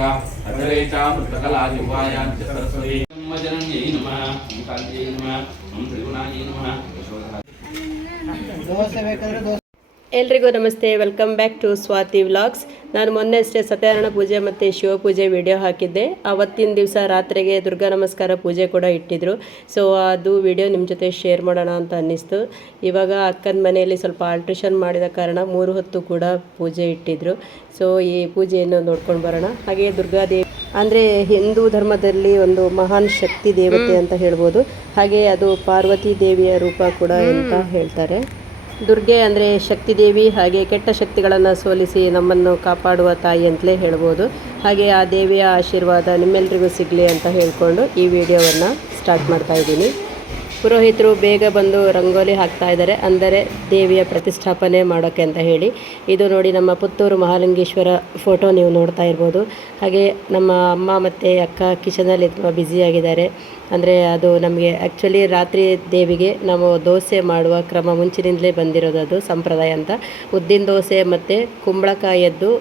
च अचरे च मृतकलाजिह्वायां च सरस्वती जनन्यै नमः ओं कान्त्यै नमः ओं त्रिगुणायै नमः ಎಲ್ರಿಗೂ ನಮಸ್ತೆ, welcome back to Swathi vlogs. ನಾನು ಮೊನ್ನೆ ಅಷ್ಟೇ ಸತ್ಯನಾರಾಯಣ ಪೂಜೆ ಮತ್ತು ಶಿವಪೂಜೆ ವಿಡಿಯೋ ಹಾಕಿದ್ದೆ. ಆವತ್ತಿನ ದಿವಸ ರಾತ್ರಿಗೆ ದುರ್ಗಾ ನಮಸ್ಕಾರ ಪೂಜೆ ಕೂಡ ಇಟ್ಟಿದ್ರು. ಸೊ ಅದು ವಿಡಿಯೋ ನಿಮ್ಮ ಜೊತೆ ಶೇರ್ ಮಾಡೋಣ ಅಂತ ಅನ್ನಿಸ್ತು. ಇವಾಗ ಅಕ್ಕನ ಮನೆಯಲ್ಲಿ ಸ್ವಲ್ಪ ಆಲ್ಟ್ರೇಷನ್ ಮಾಡಿದ ಕಾರಣ 3 ಹೊತ್ತು ಕೂಡ ಪೂಜೆ ಇಟ್ಟಿದ್ರು. ಸೊ ಈ ಪೂಜೆಯನ್ನು ನೋಡ್ಕೊಂಡು ಬರೋಣ. ಹಾಗೆ ದುರ್ಗಾದೇವಿ ಅಂದರೆ ಹಿಂದೂ ಧರ್ಮದಲ್ಲಿ ಒಂದು ಮಹಾನ್ ಶಕ್ತಿ ದೇವತೆ ಅಂತ ಹೇಳ್ಬೋದು. ಹಾಗೆ ಅದು ಪಾರ್ವತಿ ದೇವಿಯ ರೂಪ ಕೂಡ ಅಂತ ಹೇಳ್ತಾರೆ. ದುರ್ಗೆ ಅಂದರೆ ಶಕ್ತಿದೇವಿ, ಹಾಗೆ ಕೆಟ್ಟ ಶಕ್ತಿಗಳನ್ನು ಸೋಲಿಸಿ ನಮ್ಮನ್ನು ಕಾಪಾಡುವ ತಾಯಿ ಅಂತಲೇ ಹೇಳ್ಬೋದು. ಹಾಗೆ ಆ ದೇವಿಯ ಆಶೀರ್ವಾದ ನಿಮ್ಮೆಲ್ರಿಗೂ ಸಿಗಲಿ ಅಂತ ಹೇಳಿಕೊಂಡು ಈ ವಿಡಿಯೋವನ್ನು ಸ್ಟಾರ್ಟ್ ಮಾಡ್ತಾ ಇದ್ದೀನಿ. ಪುರೋಹಿತರು ಬೇಗ ಬಂದು ರಂಗೋಲಿ ಹಾಕ್ತಾ ಇದ್ದಾರೆ, ಅಂದರೆ ದೇವಿಯ ಪ್ರತಿಷ್ಠಾಪನೆ ಮಾಡೋಕ್ಕೆ ಅಂತ ಹೇಳಿ. ಇದು ನೋಡಿ ನಮ್ಮ ಪುತ್ತೂರು ಮಹಾಲಿಂಗೇಶ್ವರ ಫೋಟೋ ನೀವು ನೋಡ್ತಾ ಇರ್ಬೋದು. ಹಾಗೆ ನಮ್ಮ ಅಮ್ಮ ಮತ್ತು ಅಕ್ಕ ಕಿಚನಲ್ಲಿ ತುಂಬ ಬ್ಯುಸಿಯಾಗಿದ್ದಾರೆ. ಅಂದರೆ ಅದು ನಮಗೆ ಆ್ಯಕ್ಚುಲಿ ರಾತ್ರಿ ದೇವಿಗೆ ನಾವು ದೋಸೆ ಮಾಡುವ ಕ್ರಮ ಮುಂಚಿನಿಂದಲೇ ಬಂದಿರೋದು, ಅದು ಸಂಪ್ರದಾಯ ಅಂತ. ಉದ್ದಿನ ದೋಸೆ ಮತ್ತು ಕುಂಬಳಕಾಯದ್ದು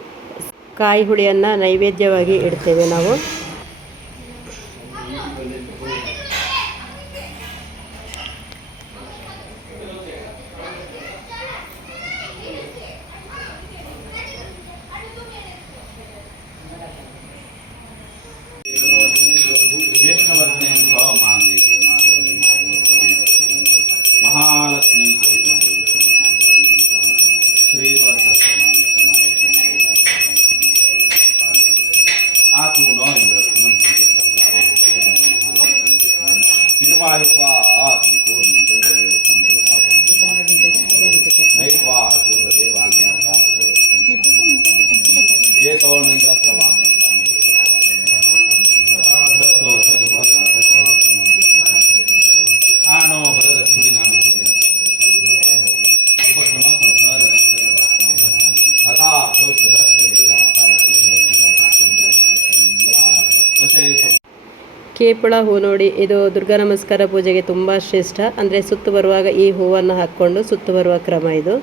ಕಾಯಿ ಹುಳಿಯನ್ನು ನೈವೇದ್ಯವಾಗಿ ಇಡ್ತೇವೆ ನಾವು. महालक्ष्मी ಕೇಪಳ ಹೂ ನೋಡಿ, ಇದು ದುರ್ಗಾ ನಮಸ್ಕಾರ ಪೂಜೆಗೆ ತುಂಬ ಶ್ರೇಷ್ಠ. ಅಂದರೆ ಸುತ್ತು ಬರುವಾಗ ಈ ಹೂವನ್ನು ಹಾಕ್ಕೊಂಡು ಸುತ್ತು ಬರುವ ಕ್ರಮ ಇದು.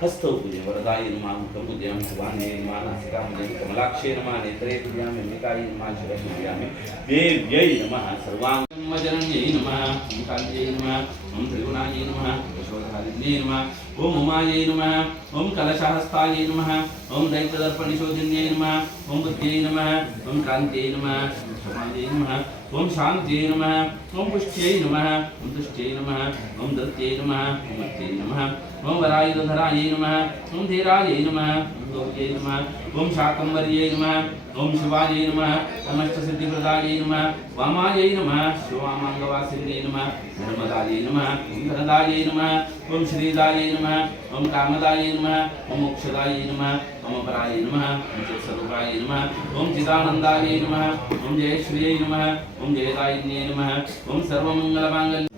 हस्तौ पूजे वरदाय नमः मुखं पूजयामि सुभाने नमः नासिकां पूजयामि कमलाक्षे नमः नेत्रे पूजयामि मेकाय नमः शिरः पूजयामि देव्यै नमः सर्वाङ्गं जनन्यै नमः ओं कान्त्यै नमः ओं त्रिगुणायै नमः यशोधरादिन्यै नमः ओं उमायै नमः ओं कलशहस्तायै नमः ओं दैत्यदर्पणिशोधिन्यै नमः ओं बुद्ध्यै नमः ओं कान्त्यै नमः क्षमायै नमः ओं शान्त्यै नमः ओं पुष्ट्यै नमः ओं तुष्ट्यै नमः ओं दत्त्यै नमः ओं मत्यै नमः ओं वरायुधरायै नमः ओं धीरायै नमः ओं गौर्यै नमः ओं शाकंवर्यै नमः ओं शिवायै नमः ओं अष्टसिद्धिप्रदायै नमः वामायै नमः शिवामाङ्गवासिन्यै नमः धर्मदायै नमः ओं धनदायै नमः ओं श्रीदायै नमः ओं कामदायै नमः ओं मोक्षदायै नमः ओं अपरायै नमः ओं चित्स्वरूपायै नमः ओं चिदानन्दायै नमः ओं जयश्रियै नमः ओं जयदायिन्यै नमः ओं सर्वमङ्गलमाङ्गल्ये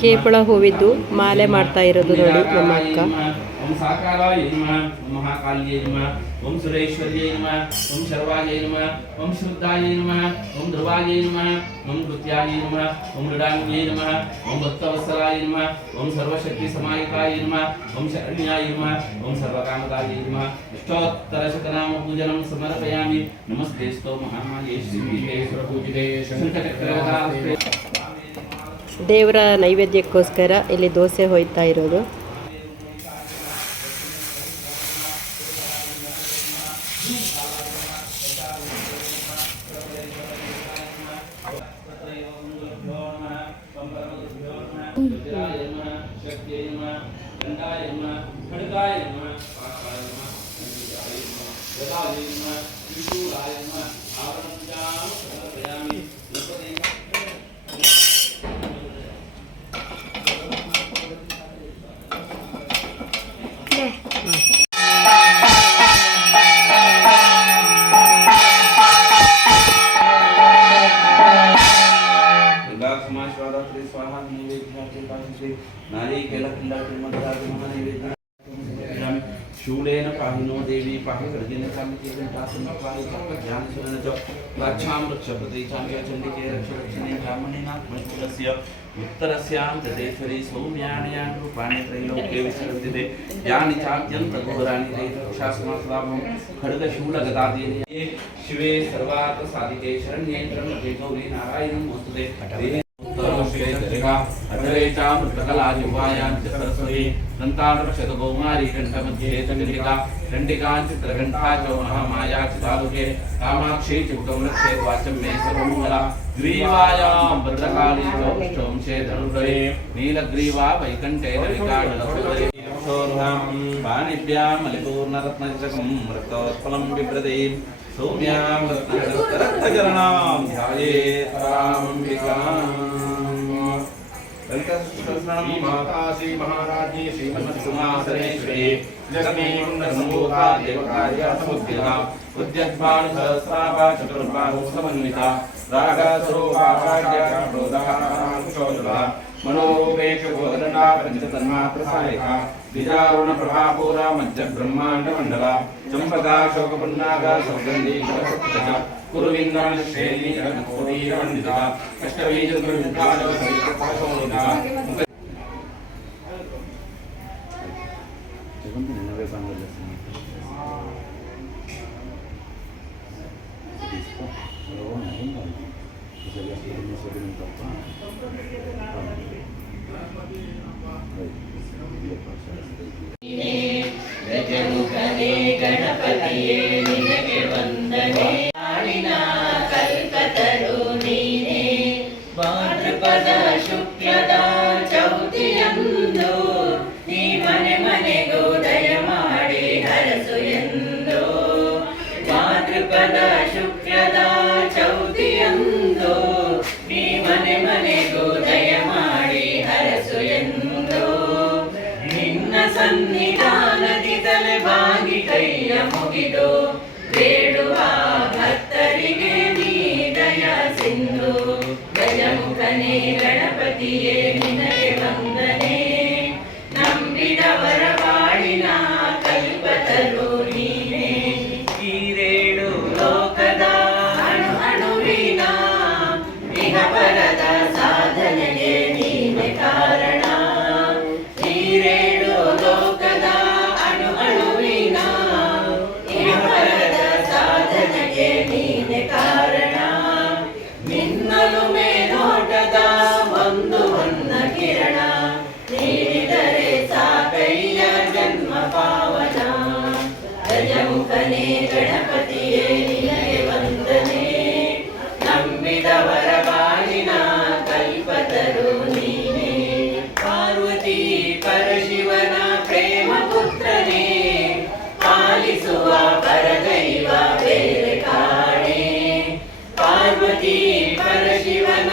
ಕೇಪಳ ಹೂವಿದ್ದು ಮಾಲೆ ಮಾಡ್ತಾ ಇರೋದು ನೋಡಿ ನಮ್ಮ ಅಕ್ಕ. ओम साकाराय नमः ओम महाकाल्ये नमः ओम सुरेश्वर्ये नमः ओम शर्वाये नमः ओम शुद्धाय नमः ओम ध्रुवाय नमः ओम कृत्याय नमः ओम मृडांगे नमः ओम भक्तवत्सलाय नमः ओम सर्वशक्ति समायिकाय नमः ओम शरण्याय नमः ओम सर्वकामदाय नमः अष्टोत्तरशतनाम पूजनं समर्पयामि नमस्तेस्तु महामाये श्रीपीठे सुरपूजिते शंखचक्रगदास्ते. ದೇವರ ನೈವೇದ್ಯಕ್ಕೋಸ್ಕರ ಇಲ್ಲಿ ದೋಸೆ ಹೋಯ್ತಾ ಇರೋದು. शूलेन पाहिनो देवी पाहि हृदयेन कामितेन तासं पाहि ध्यान सुरन च रक्षां रक्ष प्रतीचां चंडिके रक्ष रक्षणे ब्राह्मणेनात्मशूलस्य उत्तरस्यां तदेश्वरी सौम्यानि रूपाणि त्रैलोक्ये विचरन्ति यानि चात्यन्तघोराणि तैरक्षासमास्लाभं खड्गशूलगदादीनि शिवे सर्वार्थसाधिके शरण्ये त्र्यम्बके गौरी नारायणं नमोस्तुते अटरेचामृतकलाजिह्वायां च सरस्वती दन्तानरक्षतकौमारी कण्ठमध्ये चण्डिका चण्डिकाञ्चित्रकण्ठा च महामाया च तालुके कामाक्षी च मुखं रक्षेत् वाचं मे सर्वमङ्गला ग्रीवायां भद्रकाली च पुष्टवंशे धनुर्धरे नीलग्रीवा वैकण्ठे ललिताडलसुन्दरे पाणिभ्यां मलिपूर्णरत्नचषकं रक्तोत्पलं बिभ्रतीं सौम्यां रत्नचरणां ध्यायेत् परामम्बिकाम्। माता श्री महाराजी श्रीमन्सुमासनेश्वरी लक्ष्मीकुण्डसम्भूता देवकार्या समुद्यता उद्यद्भानु सहस्राभा चतुर्बाहु समन्विता रागस्वरूपा भाग्या क्रोधः मनोरूपेश गोदण्डा पंचतन्मात्रसायिका द्विजारुणप्रभापूरा मज्जब्रह्माण्डमण्डला चम्पका शोकपुन्नागा सौगन्धी शतसप्तजा कुरुविन्दनश्रेणी जगन्कोटीरमण्डिता अष्टबीजगुरुविद्याजगसरितपाशोनिता ಗಜಮುಖನೇ ಗಣಪತಿಯೇ ನಿನಗೆ ವಂದನೆ ನಾಡಿನ ಕಲ್ಪತರು ನೀನೇ ಭಾದ್ರಪದ ಶುಕ್ಲದ ಚೌತಿಯಂದು ನೀ ಮನೆ ಮನೆಗೂ ದಯ ಮಾಡಿ ಹರಸು ಎಂದು ಭಾದ್ರಪದ ಶುಕ್ಲದ ಚೌತಿಯಂದು ನೀ ಮನೆ ಮನೆಗೂ ದಯ ಮಾಡಿ ಹರಸು ಎಂದು ನಿನ್ನ ಸನ್ನಿಧಾನದಿ ತಲೆ ಬಾಗಿ ಕೈಯ ಮುಗಿದು ಬೇಡುವ ಭಕ್ತರಿಗೆ ನೀ ದಯ ಸಿಂಧು ಗಜಮುಖನೇ ಗಣಪತಿಯೇ ನಿನಗೆ ವಂದನೆ ನಂಬಿದವರ ಬಾಳಿನ ಕಲ್ಪತರು ನೀನೇ ಈರೇಳು ಲೋಕದ ಅಣು ಅಣುವಿನ ಇಹಪರದ ಸಾಧನೆಗೆ ನೀನೆ ಕಾರಣ ಈರೇಳು ಲೋಕದ ಅಣು ಅಣುವಿನ ಇಹಪರದ ಸಾಧನೆಗೆ ನೀನೆ ಕಾರಣ ನಿನ್ನಲು ಮೇಲೋಟದ ಒಂದು ಹೊನ್ನ ಕಿರಣ ನೀಡಿದರೆ ಸಾಕಯ್ಯ ಜನ್ಮ ಪಾವನ ಗಜಮುಖನೇ ಗಣಪತಿಯೇ ನಿನಗೆ ವಂದನೆ ನಂಬಿದವರ ಬಾಳಿನ ಕಲ್ಪತರು ನೀನೇ ಪಾರ್ವತಿ ಪರಶಿವನ ಪ್ರೇಮ ಪುತ್ರನೇ ಪಾಲಿಸುವ ಪರದೈವ ಬೇರೆ ಕಾಣೆ ಪಾರ್ವತಿ ಪರಶಿವನ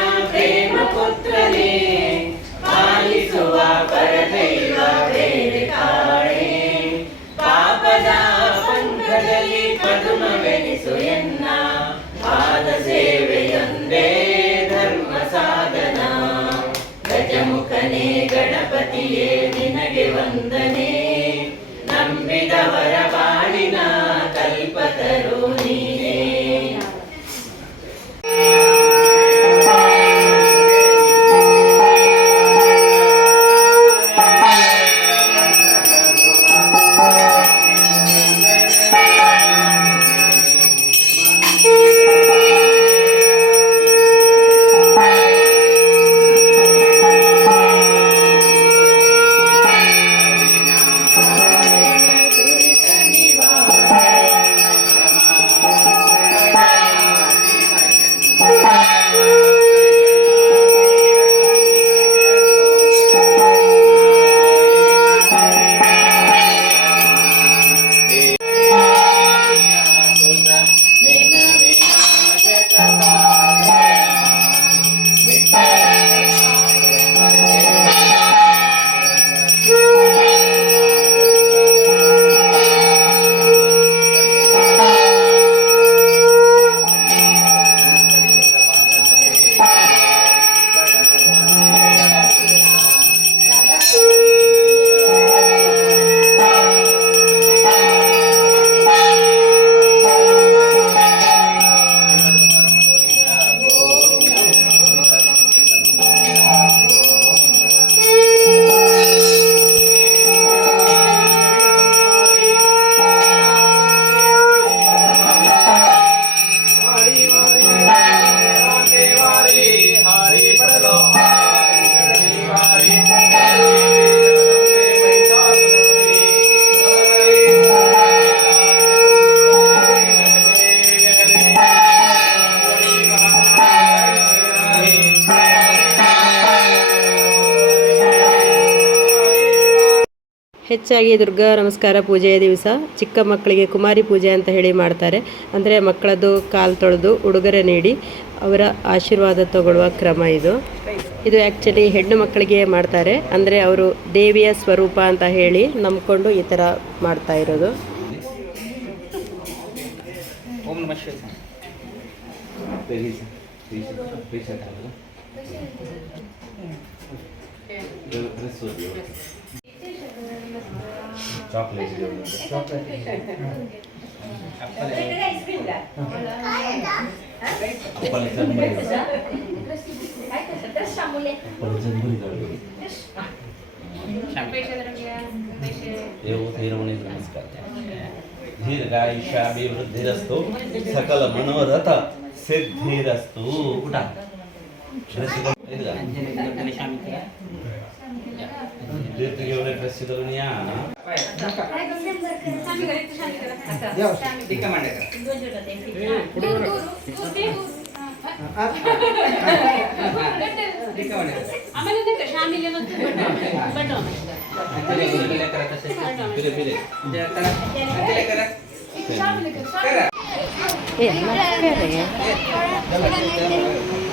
ಹೆಚ್ಚಾಗಿ ದುರ್ಗಾ ನಮಸ್ಕಾರ ಪೂಜೆಯ ದಿವಸ ಚಿಕ್ಕ ಮಕ್ಕಳಿಗೆ ಕುಮಾರಿ ಪೂಜೆ ಅಂತ ಹೇಳಿ ಮಾಡ್ತಾರೆ. ಅಂದರೆ ಮಕ್ಕಳದ್ದು ಕಾಲು ತೊಳೆದು ಉಡುಗೊರೆ ನೀಡಿ ಅವರ ಆಶೀರ್ವಾದ ತಗೊಳ್ಳುವ ಕ್ರಮ ಇದು. ಇದು ಆ್ಯಕ್ಚುಲಿ ಹೆಣ್ಣು ಮಕ್ಕಳಿಗೆ ಮಾಡ್ತಾರೆ. ಅಂದರೆ ಅವರು ದೇವಿಯ ಸ್ವರೂಪ ಅಂತ ಹೇಳಿ ನಂಬಿಕೊಂಡು ಈ ಥರ ಮಾಡ್ತಾ ಇರೋದು. ಓಂ ನಮಃ ಶಿವಾಯ. ಚಾಕ್ಲೇಟ್ नमस्कार. दीर्घायुष्याभिवृद्धिरस्तु सकल मनोरथ सिद्धिरस्तु. कुठा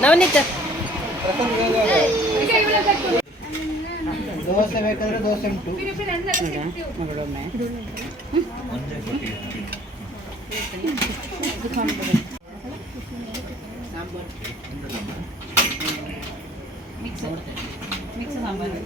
ನವನೀತ ದೋಸೆ ಬೇಕಾದ್ರೆ ದೋಸೆ ಉಂಟು. ಮಿಕ್ಸ್ ಸಾಂಬಾರು.